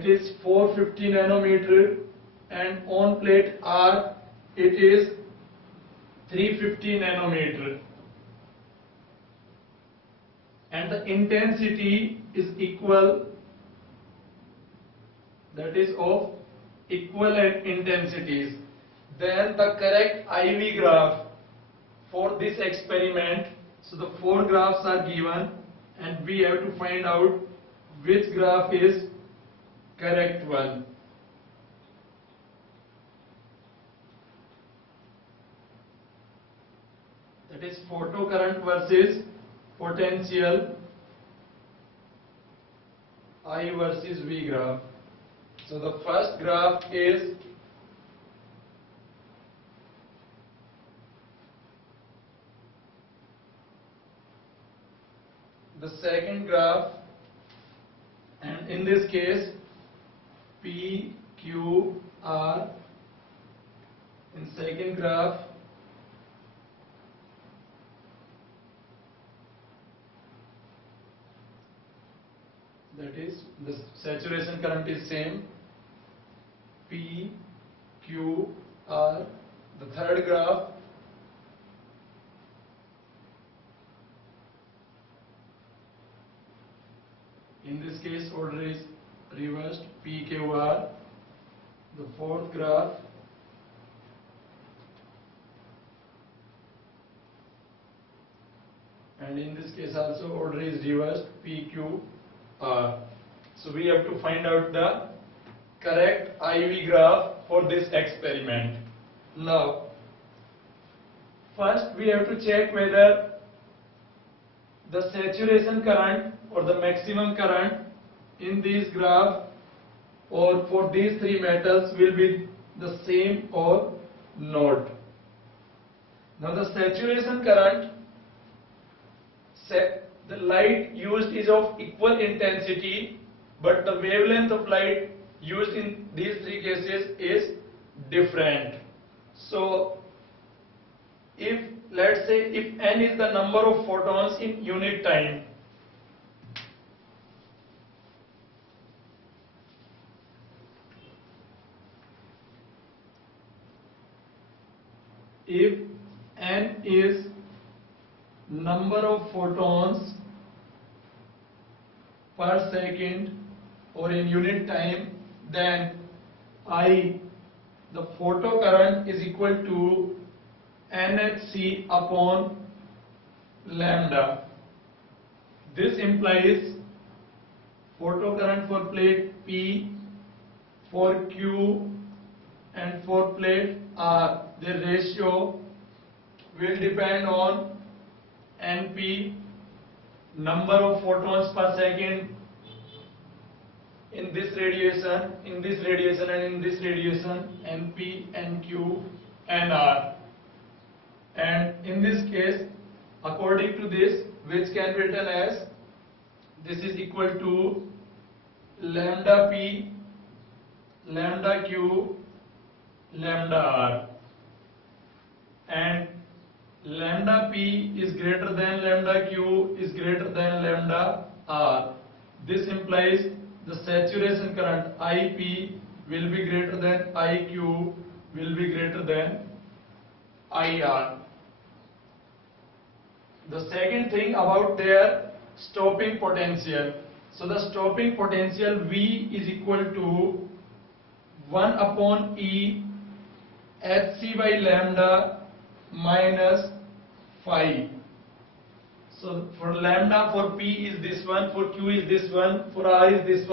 that is 450 nanometer, and on plate R it is 350 nanometer, and the intensity is equal, that is of equivalent intensities. Then the correct IV graph for this experiment, so the 4 graphs are given and we have to find out which graph is correct one. That is photocurrent versus potential, I versus V graph. So the first graph is the second graph, and in this case P, Q, R. In second graph that is the saturation current is same, P, Q, R. The third graph in this case order is reversed, P, Q, R. The fourth graph and in this case also order is reversed, P, Q, R. So we have to find out the correct IV graph for this experiment. Now first we have to check whether the saturation current or the maximum current in this graph or for these three metals will be the same or not. Now the saturation current, the light used is of equal intensity, but the wavelength of light used in these three cases is different. So if let's say if n is the number of photons in unit time, if n is number of photons per second or in unit time, then I, the photocurrent is equal to nhc upon lambda. This implies photocurrent for plate P, for Q and for plate R, their ratio will depend on Np, number of photons per second in this radiation, and in this radiation, Np, Nq, Nr. And in this case, according to this, which can be written as, this is equal to lambda P, lambda Q, lambda R, and lambda P is greater than lambda Q is greater than lambda R. This implies the saturation current Ip will be greater than Iq will be greater than IR. The second thing about their stopping potential. So the stopping potential V is equal to 1 upon E Hc by lambda minus phi. So for lambda, for P is this one, for Q is this one, for R is this one.